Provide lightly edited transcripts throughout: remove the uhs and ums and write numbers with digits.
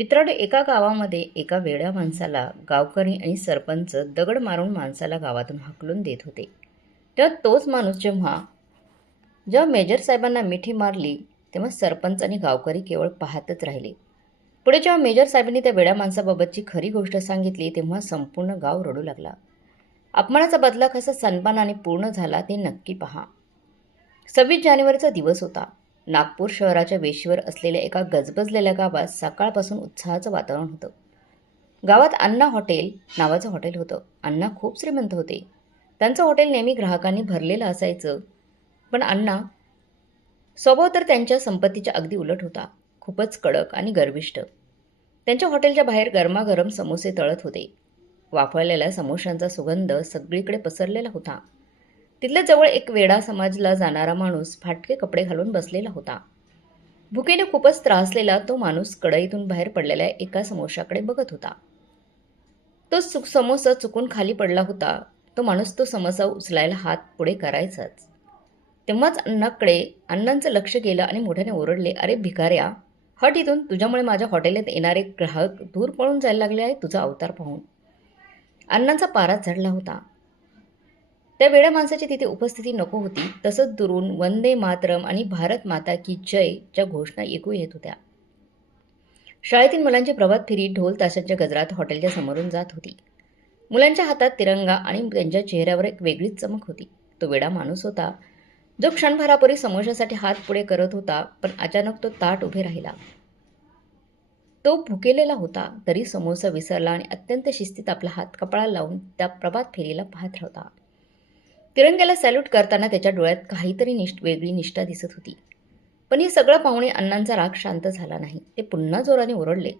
मित्रांनो, एका गावामध्ये एका वेड्या माणसाला गावकरी आणि सरपंच दगड मारून माणसाला गावातून हाकलून देत होते. तेव्हा तोच माणूस जेव्हा जेव्हा मेजर साहेबांना मिठी मारली, तेव्हा सरपंच आणि गावकरी केवळ पाहतच राहिले. पुढे जेव्हा मेजर साहेबांनी त्या वेड्या माणसाबाबतची खरी गोष्ट सांगितली, तेव्हा संपूर्ण गाव रडू लागला. अपमानाचा बदला कसा सन्मानाने पूर्ण झाला ते नक्की पहा. 26 जानेवारीचा दिवस होता. नागपूर शहराच्या वेशीवर असलेल्या एका गजबजलेल्या गावात सकाळपासून उत्साहाचं वातावरण होतं. गावात अण्णा हॉटेल नावाचं हॉटेल होतं. अण्णा खूप श्रीमंत होते. त्यांचं हॉटेल नेहमी ग्राहकांनी भरलेलं असायचं. पण अण्णा स्वभाव तर त्यांच्या संपत्तीच्या अगदी उलट होता. खूपच कडक आणि गर्विष्ठ. त्यांच्या हॉटेलच्या बाहेर गरमागरम समोसे तळत होते. वाफळलेल्या समोशांचा सुगंध सगळीकडे पसरलेला होता. तिथल्या जवळ एक वेडा समजला जाणारा माणूस फाटके कपडे घालून बसलेला होता. भुकेने खूपच त्रासलेला तो माणूस कढईतून बाहेर पडलेल्या एका समोशाकडे बघत होता. तो समोसा चुकून खाली पडला होता. तो माणूस तो समोसा उचलायला हात पुढे करायचाच. तेव्हाच अण्णांचं लक्ष गेलं आणि मोठ्याने ओरडले, "अरे भिकाऱ्या, हट इथून. तुझ्यामुळे माझ्या हॉटेलात येणारे ग्राहक दूर पळून जायला लागले आहे तुझा अवतार पाहून." अण्णांचा पाराच झडला होता. त्या वेड्या माणसाची तिथे उपस्थिती नको होती. तसंच दुरून वंदे मातरम आणि भारत माता की जयच्या घोषणा ऐकू येत होत्या. शाळेतील मुलांची प्रभात फेरी ढोल ताशांच्या गजरात हॉटेलच्या समोरून जात होती. मुलांच्या हातात तिरंगा आणि त्यांच्या चेहऱ्यावर एक वेगळीच चमक होती. तो वेडा माणूस होता जो क्षणभरापूर्वी समोशासाठी हात पुढे करत होता, पण अचानक तो ताट उभे राहिला. तो भुकेलेला होता, तरी समोसा विसरला आणि अत्यंत शिस्तीत आपला हात कपाळाला लावून त्या प्रभात फेरीला पाहत होता. तिरंग्याला सॅल्यूट करताना त्याच्या डोळ्यात काहीतरी वेगळी निष्ठा दिसत होती. पण हे सगळं पाहुणे अण्णांचा राग शांत झाला नाही. ते पुन्हा जोराने ओरडले,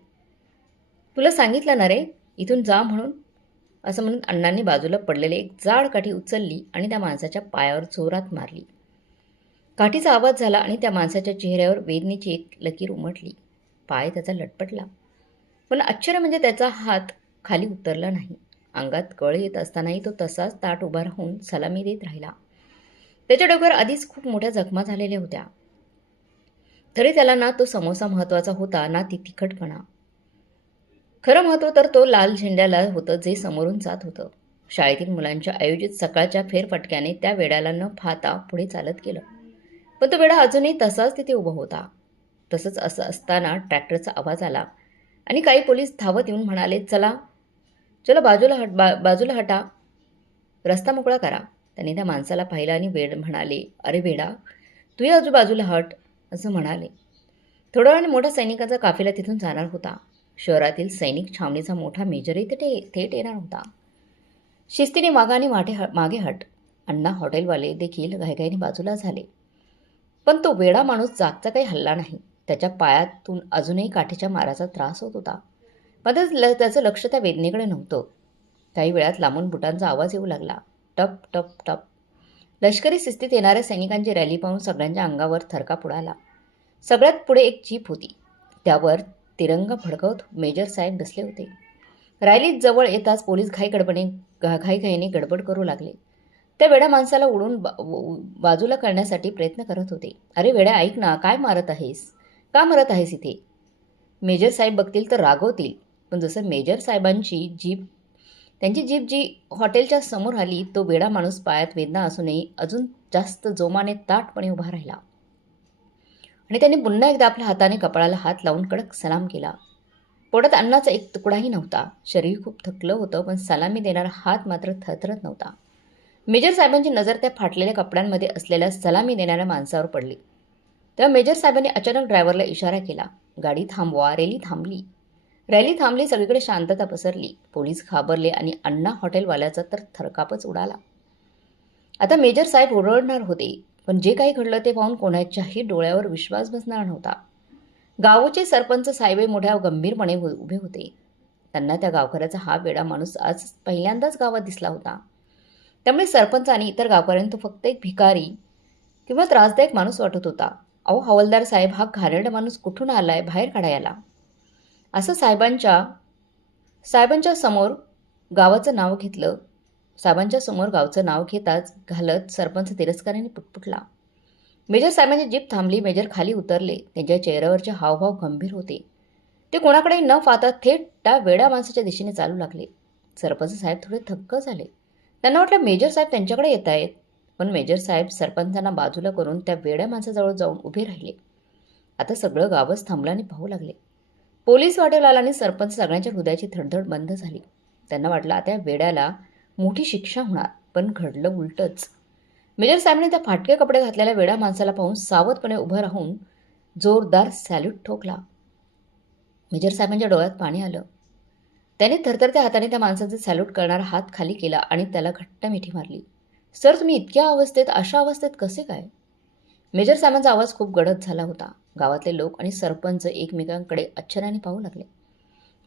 "तुला सांगितलं ना रे, इथून जा म्हणून." असं म्हणून अण्णांनी बाजूला पडलेली एक जाड काठी उचलली आणि त्या माणसाच्या पायावर जोरात मारली. काठीचा आवाज झाला आणि त्या माणसाच्या चेहऱ्यावर वेदनेची एक लकीर उमटली. पाय त्याचा लटपटला. पण आश्चर्य म्हणजे त्याचा हात खाली उतरला नाही. अंगात कळ येत असतानाही तो तसाच ताठ उभा राहून सलामी देत राहिला. त्याच्या डोक्यावर आधीच खूप मोठ्या जखमा झालेल्या होत्या. तरी त्याला ना तो समोसा महत्त्वाचा होता, ना ती तिखटपणा. खरं महत्त्व तर तो लाल झेंड्याला होतं जे समोरून जात होतं. शाळेतील मुलांच्या आयोजित सकाळच्या फेरफटक्याने त्या वेड्याला न पाहता पुढे चालत गेलं. पण तो वेडा अजूनही तसाच तिथे उभा होता. तसंच असं असताना ट्रॅक्टरचा आवाज आला आणि काही पोलीस धावत येऊन म्हणाले, "चला चला बाजूला हटा, रस्ता मोकळा करा." त्यांनी त्या माणसाला पाहिलं आणि वेड म्हणाले, "अरे वेडा, तूही आजूबाजूला हट," असं म्हणाले. थोड्या वेळाने मोठा सैनिकांचा काफिला तिथून जाणार होता. शहरातील सैनिक छावणीचा मोठा मेजरही थेट येणार होता. शिस्तीने वाघाने मागे हट. अण्णा हॉटेलवाले देखील घाईघाईने बाजूला झाले. पण तो वेडा माणूस जागचा काही हल्ला नाही. त्याच्या पायातून अजूनही काठीच्या माराचा त्रास होत होता. पण त्याचं लक्ष त्या वेदनेकडे नव्हतं. काही वेळात लांबून बुटांचा आवाज येऊ लागला. टप टप टप. लष्करी शिस्तीत येणाऱ्या सैनिकांची रॅली पाहून सगळ्यांच्या अंगावर थरकाप उडाला. सगळ्यात पुढे एक जीप होती. त्यावर तिरंगा फडकवत मेजर साहेब बसले होते. रॅलीत जवळ येताच पोलीस घाईघाईने गडबड करू लागले. त्या वेड्या माणसाला उडून बाजूला करण्यासाठी प्रयत्न करत होते. "अरे वेड्या, ऐक ना, काय मारत आहेस? का मरत आहेस इथे?" मेजर साहेब बघतील तर रागवतील. पण जसं मेजर साहेबांची त्यांची जीप जी हॉटेलच्या समोर आली, तो वेडा माणूस पायात वेदना असूनही अजून जास्त जोमाने ताठपणे उभा राहिला आणि त्याने पुन्हा एकदा आपल्या हाताने कपाळाला हात लावून कडक सलाम केला. पोटात अन्नाचा एक तुकडाही नव्हता. शरीर खूप थकलं होतं, पण सलामी देणारा हात मात्र थरथरत नव्हता. मेजर साहेबांची नजर त्या फाटलेल्या कपड्यांमध्ये असलेल्या सलामी देणाऱ्या माणसावर पडली. तेव्हा मेजर साहेबांनी अचानक ड्रायव्हरला इशारा केला, "गाडी थांबवा." रॅली थांबली. सगळीकडे शांतता पसरली. पोलीस घाबरले आणि अण्णा हॉटेलवाल्याचा तर थरकापच उडाला. आता मेजर साहेब ओरडणार होते, पण जे काही घडलं ते पाहून कोणाच्याही डोळ्यावर विश्वास बसणार नव्हता. गावचे सरपंच साहेब मोठ्या गंभीरपणे उभे होते. त्यांना त्या गावकऱ्याचा हा वेडा माणूस आज पहिल्यांदाच गावात दिसला होता. त्यामुळे सरपंच आणि इतर गावकऱ्यांना तो फक्त एक भिकारी किंवा त्रासदायक माणूस वाटत होता. "अहो हवालदार साहेब, हा घाणेरडा माणूस कुठून आलाय? बाहेर काढायला." असं साहेबांच्या समोर गावाचं नाव घेतलं. साहेबांच्या समोर गावचं नाव घेताच घालत सरपंच तिरस्काराने पुटपुटला. मेजर साहेबांची जीप थांबली. मेजर खाली उतरले. त्यांच्या चेहऱ्यावरचे हावभाव गंभीर होते. ते कोणाकडे न पाहता थेट त्या वेड्या माणसाच्या दिशेने चालू लागले. सरपंच साहेब थोडे थक्क झाले. त्यांना वाटलं मेजर साहेब त्यांच्याकडे येत आहेत. पण मेजर साहेब सरपंचांना बाजूला करून त्या वेड्या माणसाजवळ जाऊन उभे राहिले. आता सगळं गावच थांबलं आणि पाहू लागले. पोलीस वाटेल आला आणि सरपंच सगळ्यांच्या हृदयाची धडधड बंद झाली. त्यांना वाटलं आता या वेड्याला मोठी शिक्षा होणार, पण घडलं उलटंच. मेजर साहेबांनी त्या फाटके कपडे घातलेल्या वेड्या माणसाला पाहून सावधपणे उभं राहून जोरदार सॅल्यूट ठोकला. मेजर साहेबांच्या डोळ्यात पाणी आलं. त्याने थरथरत्या हाताने त्या माणसाचे सॅल्यूट करणारा हात खाली केला आणि त्याला घट्ट मिठी मारली. सर, तुम्ही इतक्या अवस्थेत, अशा अवस्थेत कसे काय? मेजर साहेबांचा आवाज खूप गडद झाला होता. गावातले लोक आणि सरपंच एकमेकांकडे आश्चर्याने पाहू लागले.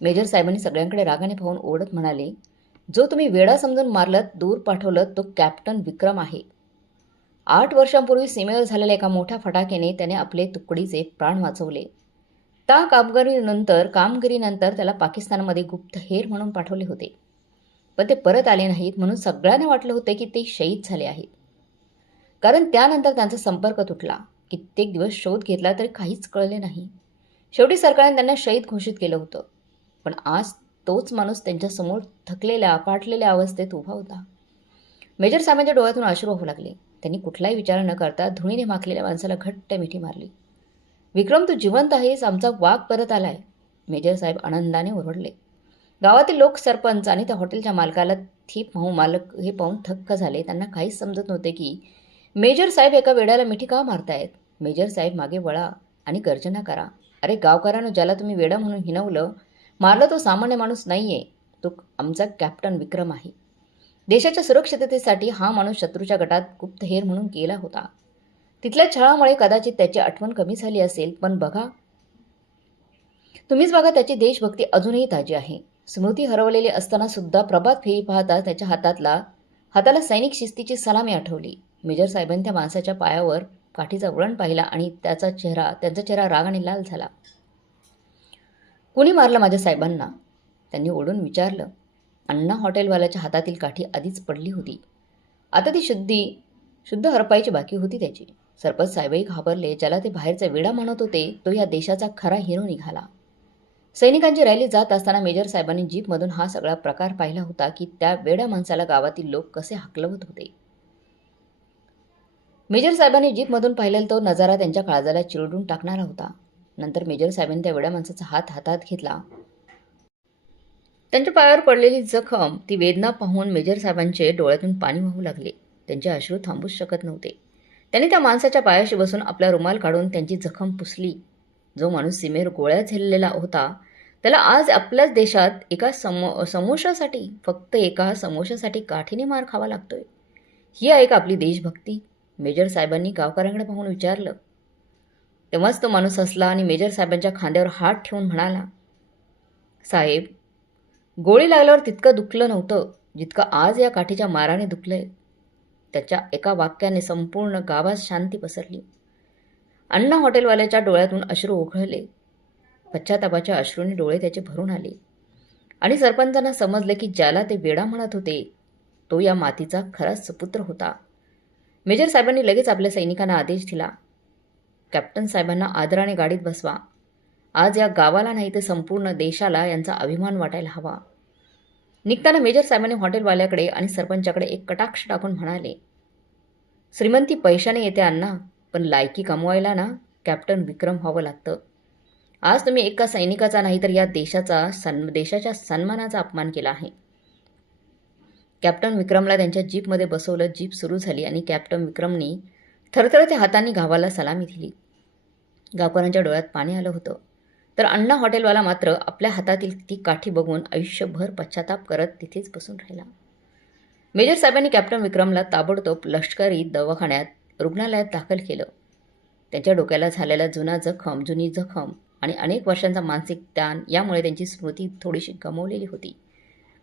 मेजर साहेबांनी सगळ्यांकडे रागाने पाहून ओरडत म्हणाले, जो तुम्ही वेडा समजून मारलत, दूर पाठवलं, तो कॅप्टन विक्रम आहे. 8 वर्षांपूर्वी सीमेवर झालेल्या एका मोठ्या फटाक्याने त्याने आपले तुकडीचे प्राण वाचवले. त्या कामगिरीनंतर त्याला पाकिस्तानमध्ये गुप्तहेर म्हणून पाठवले होते. पण ते परत आले नाहीत म्हणून सगळ्यांना वाटलं होतं की ते शहीद झाले आहेत. कारण त्यानंतर त्यांचा संपर्क तुटला. कित्येक दिवस शोध घेतला तरी काहीच कळले नाही. शेवटी सरकारने त्यांना शहीद घोषित केलं होतं. पण आज तोच माणूस त्यांच्यासमोर थकलेल्या, पाटलेल्या अवस्थेत उभा होता. मेजर साहेबांच्या डोळ्यातून अश्रू वाहू लागले. त्यांनी कुठलाही विचार न करता धुळीने माखलेल्या माणसाला घट्ट मिठी मारली. विक्रम, तू जिवंत आहेस, आमचा वाघ परत आलाय. मेजर साहेब आनंदाने ओरडले. गावातील लोक, सरपंच आणि त्या हॉटेलच्या मालकाला मालक हे पाहून थक्क झाले. त्यांना काहीच समजत नव्हते की मेजर साहेब एका वेड्याला मिठी का मारतायत. मेजर साहेब मागे वळा आणि गर्जना करा. अरे गावकऱ्यांनो, ज्याला तुम्ही वेडा म्हणून हिणवलं, मारलं, तो सामान्य माणूस नाहीये. तो आमचा कॅप्टन विक्रम आहे. देशाच्या सुरक्षिततेसाठी हा माणूस शत्रूच्या गटात गुप्तहेर म्हणून गेला होता. तिथल्या छळामुळे कदाचित त्याची आठवण कमी झाली असेल, पण तुम्हीच बघा, त्याची देशभक्ती अजूनही ताजी आहे. स्मृती हरवलेली असताना सुद्धा प्रभात फेरी पाहता त्याच्या हाताला सैनिक शिस्तीची सलामी आठवली. मेजर साहेबांनी त्या माणसाच्या पायावर काठीचा वळण पाहिला आणि त्यांचा चेहरा रागाने लाल झाला. कुणी मारलं माझ्या साहेबांना? त्यांनी ओढून विचारलं. अण्णा हॉटेलवाल्याच्या हातातील काठी आधीच पडली होती. आता ती शुद्ध हरपायची बाकी होती त्याची. सरपंच साहेबही घाबरले. ज्याला ते बाहेरचा वेडा म्हणत होते, तो या देशाचा खरा हिरो निघाला. सैनिकांची रॅली जात असताना मेजर साहेबांनी जीपमधून हा सगळा प्रकार पाहिला होता की त्या वेड्या माणसाला गावातील लोक कसे हाकलवत होते. मेजर साहेबांनी जीपमधून पाहिलेला तो नजारा त्यांच्या काळजाला चिरडून टाकणारा होता. नंतर मेजर साहेबांनी त्या वेड्या माणसाचा हात हातात घेतला. त्यांच्या पायावर पडलेली जखम, ती वेदना पाहून मेजर साहेबांचे डोळ्यातून पाणी वाहू लागले. त्यांचे अश्रू थांबूच शकत नव्हते. त्यांनी त्या माणसाच्या पायाशी बसून आपला रुमाल काढून त्यांची जखम पुसली. जो माणूस सीमेवर गोळ्या झेललेला होता, त्याला आज आपल्याच देशात फक्त एका समोशासाठी काठीने मार खावा लागतोय. ही आहे का आपली देशभक्ती? मेजर साहेबांनी गावकऱ्यांकडे पाहून विचारलं. तेव्हाच तो माणूस हसला आणि मेजर साहेबांच्या खांद्यावर हात ठेवून म्हणाला, साहेब, गोळी लागल्यावर तितकं दुखलं नव्हतं जितकं आज या काठीच्या माराने दुखलंय. त्याच्या एका वाक्याने संपूर्ण गावात शांती पसरली. अण्णा हॉटेलवाल्याच्या डोळ्यातून अश्रू ओघळले. पश्चातापाच्या अश्रूंनी डोळे त्याचे भरून आले आणि सरपंचांना समजले की ज्याला ते वेडा म्हणत होते, तो या मातीचा खराच सुपुत्र होता. मेजर साहेबांनी लगेच आपल्या सैनिकांना आदेश दिला, कॅप्टन साहेबांना आदराने गाडीत बसवा. आज या गावाला नाही तर संपूर्ण देशाला यांचा अभिमान वाटायला हवा. निघताना मेजर साहेबांनी हॉटेलवाल्याकडे आणि सरपंचाकडे एक कटाक्ष टाकून म्हणाले, श्रीमंती पैशाने येते अण्णा, पण लायकी कमवायला ना कॅप्टन विक्रम व्हावं लागतं. आज तुम्ही एका सैनिकाचा नाही तर या देशाच्या सन्मानाचा अपमान केला आहे. कॅप्टन विक्रमला त्यांच्या जीपमध्ये बसवलं. जीप सुरू झाली आणि कॅप्टन विक्रमनी थरथरत्या हातांनी गावाला सलामी दिली. गावकऱ्यांच्या डोळ्यात पाणी आलं होतं. तर अण्णा हॉटेलवाला मात्र आपल्या हातातील ती काठी बघून आयुष्यभर पश्चाताप करत तिथेच बसून राहिला. मेजर साहेबांनी कॅप्टन विक्रमला ताबडतोब लष्करी रुग्णालयात दाखल केलं. त्यांच्या डोक्याला झालेला जुनी जखम आणि अनेक वर्षांचा मानसिक ताण यामुळे त्यांची स्मृती थोडीशी गमावलेली होती.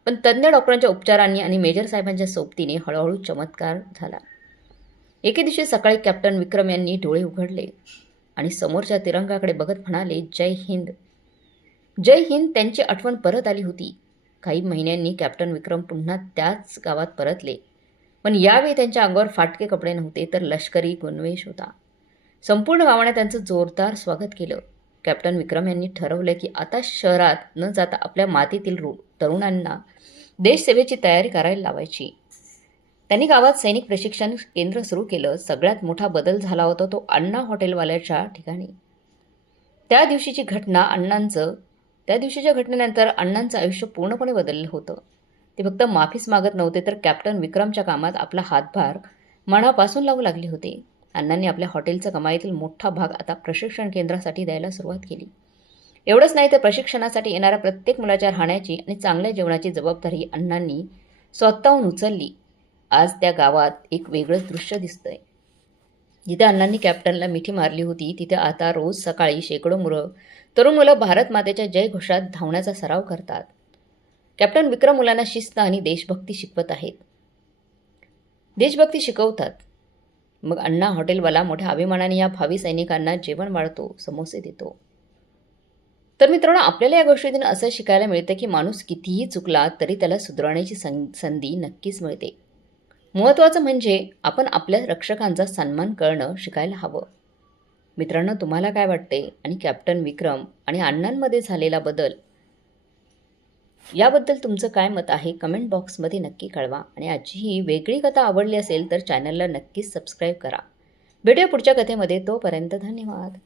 पण तज्ज्ञ डॉक्टरांच्या उपचारांनी आणि मेजर साहेबांच्या सोबतीने हळूहळू चमत्कार झाला. एके दिवशी सकाळी कॅप्टन विक्रम यांनी डोळे उघडले आणि समोरच्या तिरंगाकडे बघत म्हणाले, जय हिंद. जय हिंद. त्यांची आठवण परत आली होती. काही महिन्यांनी कॅप्टन विक्रम पुन्हा त्याच गावात परतले. पण यावेळी त्यांच्या अंगावर फाटके कपडे नव्हते, तर लष्करी गणवेश होता. संपूर्ण गावाने त्यांचं जोरदार स्वागत केलं. कॅप्टन विक्रम यांनी ठरवलं की आता शहरात न जाता आपल्या मातीतील तरुणांना देशसेवेची तयारी करायला लावायची. त्यांनी गावात सैनिक प्रशिक्षण केंद्र सुरू केलं. सगळ्यात मोठा बदल झाला होता तो अण्णा हॉटेलवाल्याच्या ठिकाणी. त्या दिवशीच्या घटनेनंतर अण्णांचं आयुष्य पूर्णपणे बदललं होतं. ते फक्त माफीच मागत नव्हते, तर कॅप्टन विक्रमच्या कामात आपला हातभार मनापासून लावू लागले होते. अण्णांनी आपल्या हॉटेलचा कमाईतील मोठा भाग आता प्रशिक्षण केंद्रासाठी द्यायला सुरुवात केली. एवढंच नाही तर प्रशिक्षणासाठी येणाऱ्या प्रत्येक मुलाच्या राहण्याची आणि चांगल्या जेवणाची जबाबदारी अण्णांनी स्वतःहून उचलली. आज त्या गावात एक वेगळंच दृश्य दिसतंय. जिथे अण्णांनी कॅप्टनला मिठी मारली होती, तिथे आता रोज सकाळी शेकडो तरुण मुलं भारत मातेच्या जयघोषात धावण्याचा सराव करतात. कॅप्टन विक्रम मुलांना शिस्त आणि देशभक्ती शिकवत आहेत. देशभक्ती शिकवतात. मग अण्णा हॉटेलवाला मोठ्या अभिमानाने या भावी सैनिकांना जेवण वाढतो, समोसे देतो. तर मित्रांनो, आपल्याला या गोष्टीतून असं शिकायला मिळतं की माणूस कितीही चुकला तरी त्याला सुधारण्याची संधी नक्कीच मिळते. महत्त्वाचं म्हणजे आपण आपल्या रक्षकांचा सन्मान करणं शिकायला हवं. मित्रांनो, तुम्हाला काय वाटते आणि कॅप्टन विक्रम आणि अण्णांमध्ये झालेला बदल याबद्दल तुमचं काय मत आहे कमेंट बॉक्समध्ये नक्की कळवा. आणि आजची ही वेगळी कथा आवडली असेल तर चॅनलला नक्कीच सबस्क्राईब करा. भेटूया पुढच्या कथेमध्ये. तोपर्यंत धन्यवाद.